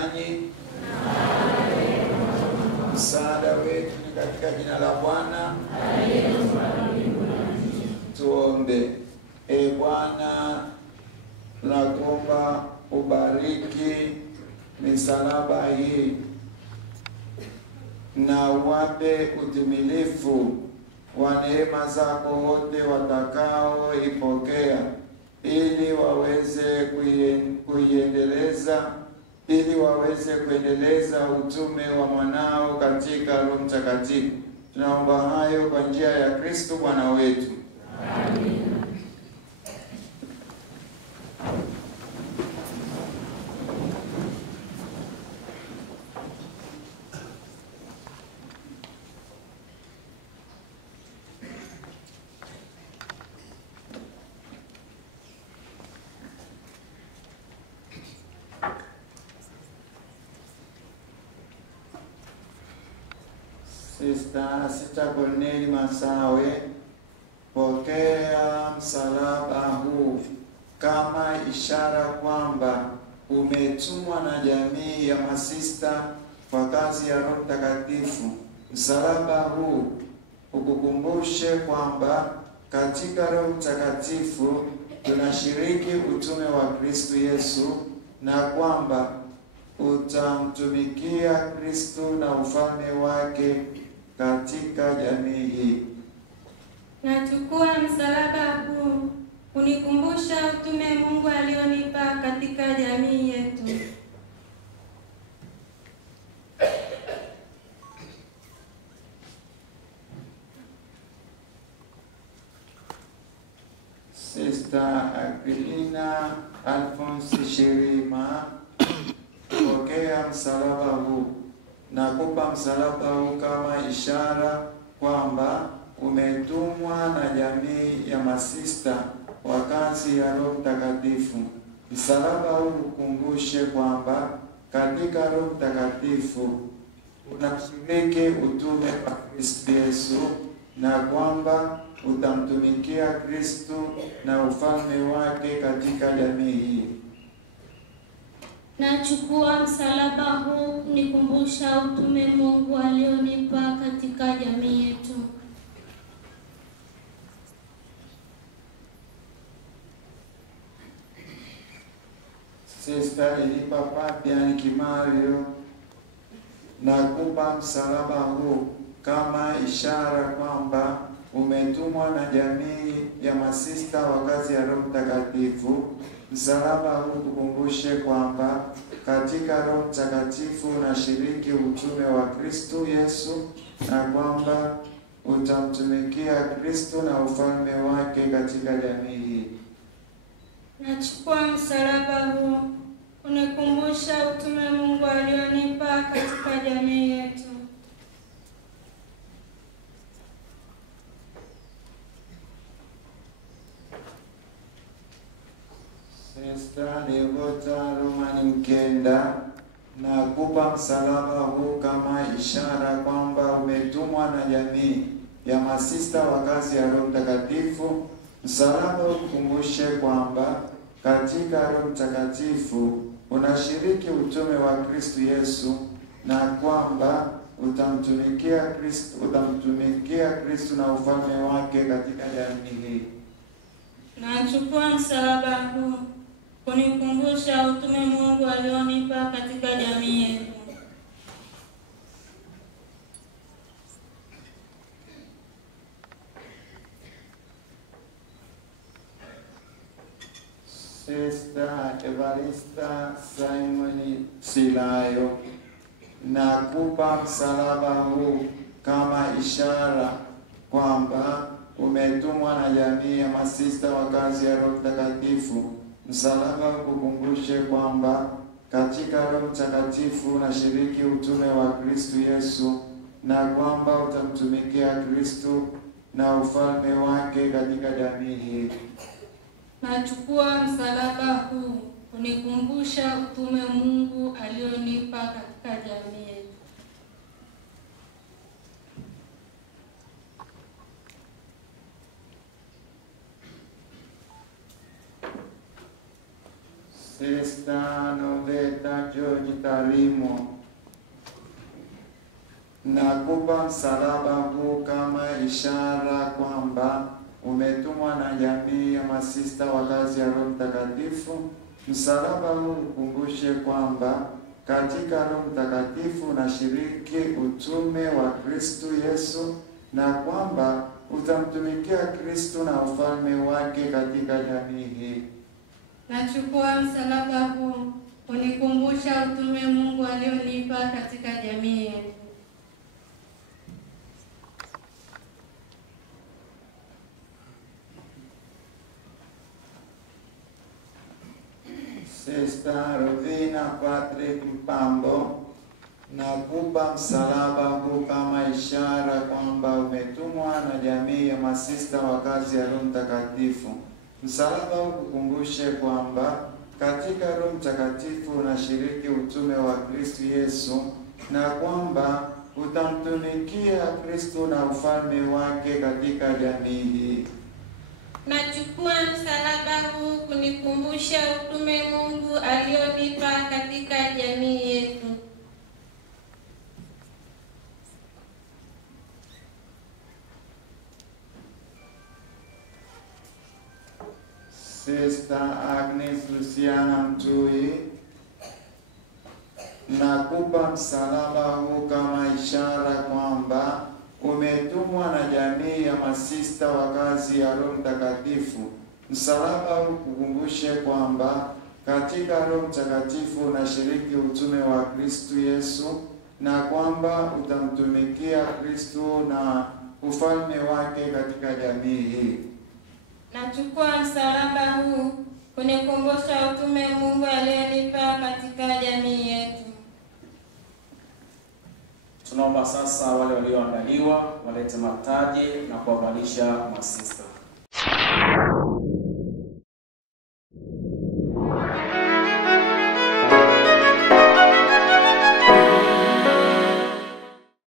nanyi. Msaada wetu ni katika jina la Bwana. Tuombe. Bwana, tunakuomba ubariki misalaba hii na uwape utimilifu wa neema zako wote watakao ipokea, ili waweze kuendeleza utume wa mwanao katika Roho Mtakatifu. Tunaomba hayo kwa njia ya Kristo Bwana wetu. Amen. Sister Corneli Masawe, pokea msalaba huu kama ishara kwamba umetumwa na jamii ya masista kwa kazi ya Roho Mtakatifu. Msalaba huu ukukumbushe kwamba katika Roho Mtakatifu tunashiriki utume wa Kristo Yesu na kwamba utamtumikia Kristo na ufalme wake katika jamii hii. Nachukua msalaba huu kunikumbusha utume Mungu alionipa katika jamii yetu. Sister Aquilina Alphonse Shirima, pokea msalaba huu. Nakupa msalaba huu kama ishara kwamba umetumwa na jamii ya masista wa kazi ya Roho Mtakatifu. Msalaba huu ukumbushe kwamba katika Roho Mtakatifu unashiriki utume wa Kristo Yesu na kwamba utamtumikia Kristo na ufalme wake katika jamii hii. Nachukua msalaba huu kunikumbusha utume Mungu alionipa katika jamii yetu. Sister Elipa Papian Kimario, nakupa msalaba huu kama ishara kwamba umetumwa na jamii ya masista wa kazi ya Roho Mtakatifu. Msalaba huu kukumbushe kwamba katika Roho Mtakatifu unashiriki utume wa Kristo Yesu na kwamba utamtumikia Kristo na ufalme wake katika jamii hii. Nachukua msalaba huu kunikumbusha utume Mungu alionipa katika jamii yetu. Sister Devota Romani Mkenda, nakupa msalaba huu kama ishara kwamba umetumwa na jamii ya masista wa kazi ya Roho Mtakatifu. Msalaba ukumbushe kwamba katika Roho Mtakatifu unashiriki utume wa Kristo Yesu na kwamba utamtumikia Kristo na ufalme wake katika jamii hii. Nachukua msalaba huu kunikumbusha utume Mungu alionipa katika jamii yetu. Sister Evarista Simon Silayo, nakupa msalaba huu kama ishara kwamba umetumwa na jamii ya masista wa kazi ya Roho Mtakatifu. Msalaba ukukumbushe kwamba katika Roho Mtakatifu unashiriki utume wa Kristo Yesu na kwamba utamtumikia Kristo na ufalme wake katika jamii hii. Nachukua msalaba huu kunikumbusha utume Mungu alionipa katika jamii yetu. Sista Noveta George Tarimo, nakupa msalaba huu kama ishara kwamba umetumwa na jamii ya masista wa kazi ya Roho Mtakatifu. Msalaba huu ukumbushe kwamba katika Roho Mtakatifu unashiriki utume wa Kristo Yesu na kwamba utamtumikia Kristo na ufalme wake katika jamii hii. Nachukua msalaba huu kunikumbusha utume Mungu alionipa katika jamii yetu. Sister Rovina Patrick Mpambo, nakupa msalaba huu kama ishara kwamba umetumwa na jamii ya masista wa kazi ya Roho Mtakatifu. Msalaba huu kukumbushe kwamba katika Roho Mtakatifu unashiriki utume wa Kristo Yesu na kwamba utamtumikia Kristo na ufalme wake katika jamii hii. Nachukua msalaba huu kunikumbusha utume Mungu alionipa katika jamii yetu. Sister Agnes Luciana Mtui, nakupa msalaba huu kama ishara kwamba umetumwa na jamii ya masista wa kazi ya Roho Mtakatifu. Msalaba huu kukumbushe kwamba katika Roho Mtakatifu unashiriki utume wa Kristo Yesu na kwamba utamtumikia Kristo na ufalme wake katika jamii hii. Nachukua msalaba huu kunikumbusha utume Mungu alionipa katika jamii yetu. Tunaomba sasa wale walioandaliwa walete mataji na kuwavalisha masista.